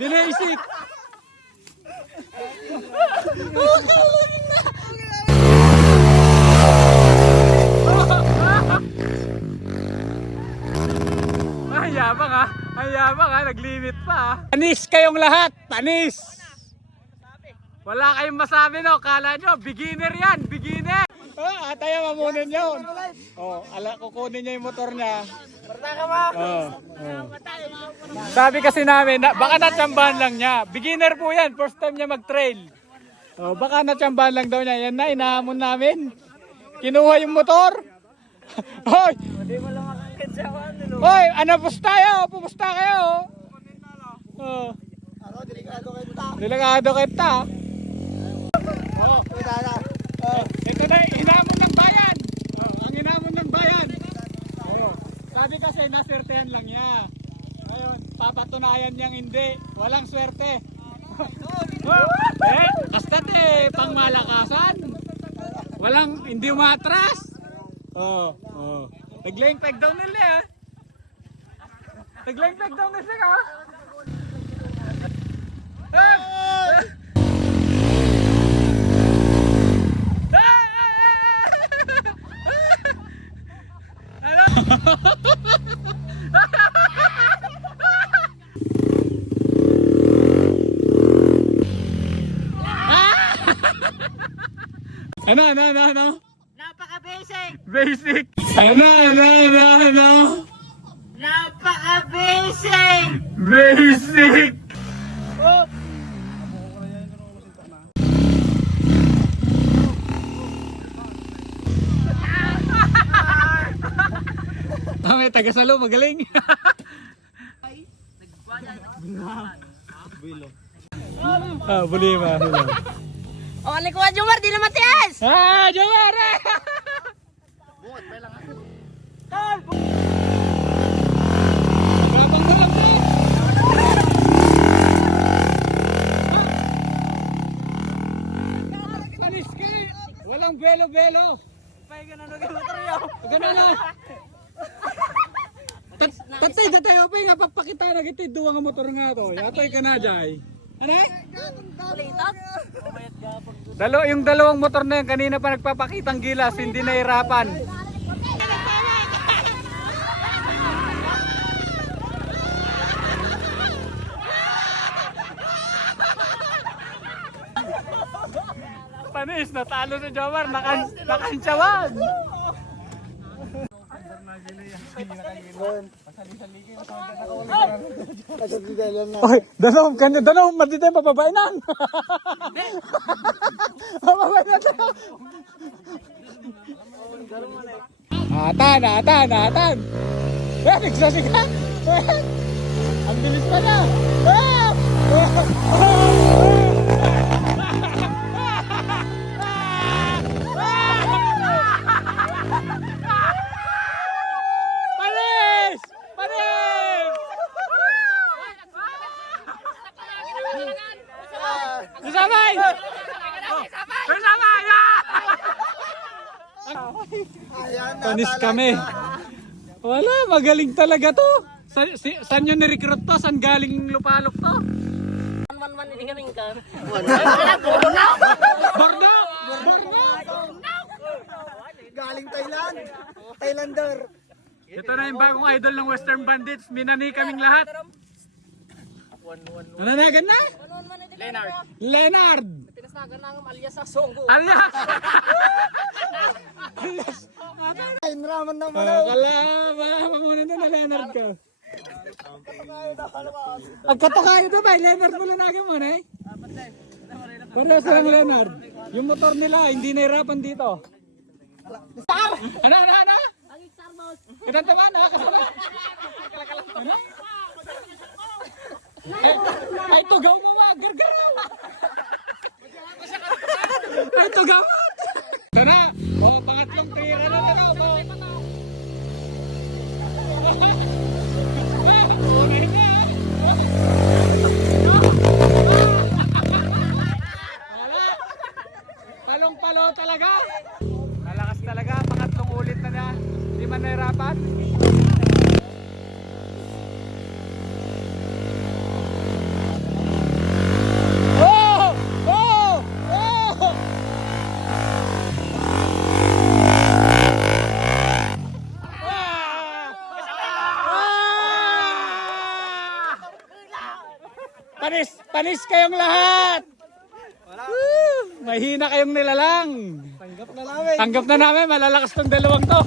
Binisik. Ay, yabang ha. Ay, yabang ha. Naglimit pa ha. Panis kayong lahat. Panis. Wala kayong masabi no. Kala nyo, beginner yan. Beginner. Tayo mamunin yun. Kukunin niya yung motor niya. Sabi kasi namin, baka natsambahan lang niya. Beginner po yan. First time niya mag-trail. Baka natsambahan lang daw niya. Yan na, inahamon namin. Kinuha yung motor. Hoy! Hoy, ano, pupusta kayo. Delikado kita. Ito na, hinamon ng bayan. Ang hinamon ng bayan. Sabi kasi naswertehan lang niya. Ngayon, papatunayan niyang hindi. Walang swerte. Basta't pangmalakasan. Walang, hindi umatras. Naglaying-peg down nila ha. Naglaying-peg down nila ha. Ano? Napaka-basic! Basic! Ano? Napaka-basic! Basic! May taga-salo, magaling! Bulima. O, likuan Jomar, di na matias! Jomar! Buot, may lang ako. Panis ka! Walang belo-belo! Ganun na! Tatay, pa nga papakita na kita duwa nga motor nga to. Yatoy ka na, Jai. Ano? Yung dalawang motor na yan, kanina pa nagpapakitang gilas, hindi nahirapan. Panis, natalo si Jomar, nakansyawan. Oy, dalawang madita yung papabainan. Papabainan tayo. Atan. Nagsasikat. Ang bilis pa na. Panis kami. Wala, magaling talaga to. Saan nyo ni-recruit to? Saan galing lupalok to? Borno! Galing Thailand. Thailander. Ito na yung bagong idol ng Western Bandits. Minani kaming lahat. Nananagan na? Leonard! Tinasagan ng alias sa Songgo. Alias! Ay, naraman na Malaman muna na Leonard ka. Agkatukayo to ba? Leonard mo lang naging mo na eh. Para sa Leonard. Yung motor nila, hindi nahirapan dito. Ano? Kinanta ba? Nakakasama? Ano? Ay, tugaw mo ba? Gargaraw! Ay, tugaw mo! Ito na! Pangatlong tira na ito na! Unahin na! Wala! Palong-palo talaga! Malakas talaga, pangatlong ulit na na. Hindi man nahirapan. Panis kayong lahat. Woo! Mahina kayong nilalang. Tanggap na namin, malalakas tong dalawang to.